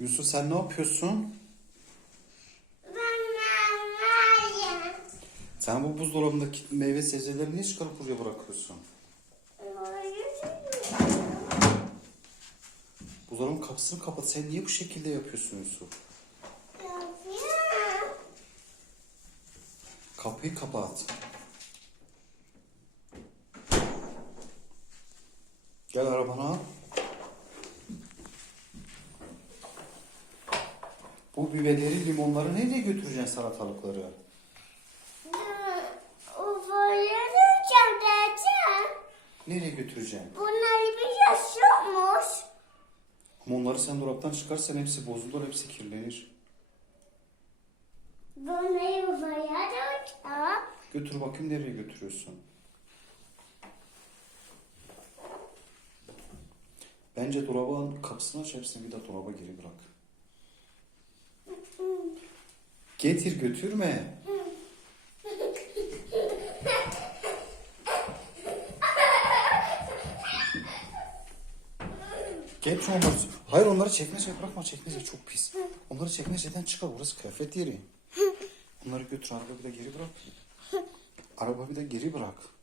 Yusuf sen ne yapıyorsun? Sen bu buzdolabındaki meyve sebzeleri niye çıkarıp buraya bırakıyorsun? Buzdolabının kapısını kapat. Sen niye bu şekilde yapıyorsun Yusuf? Kapıyı kapat. Gel arabana al. Bu biberleri, limonları nereye götüreceksin salatalıkları? Nereye götüreceksin? Bunlar bir yaşıyormuş. Ama onları sen dolaptan çıkarsan hepsi bozulur, hepsi kirlenir. Bunları buraya dökeceğim. Götür bakayım nereye götürüyorsun? Bence dolabın kapısını aç hepsini bir de dolaba geri bırak. Getir götürme. Geç onları. Hayır onları çekmece bırakma çekmece çok pis. Onları çekmeceden çıkar burası kıyafet yeri. Onları götür araba bir de geri bırak. Araba bir de geri bırak.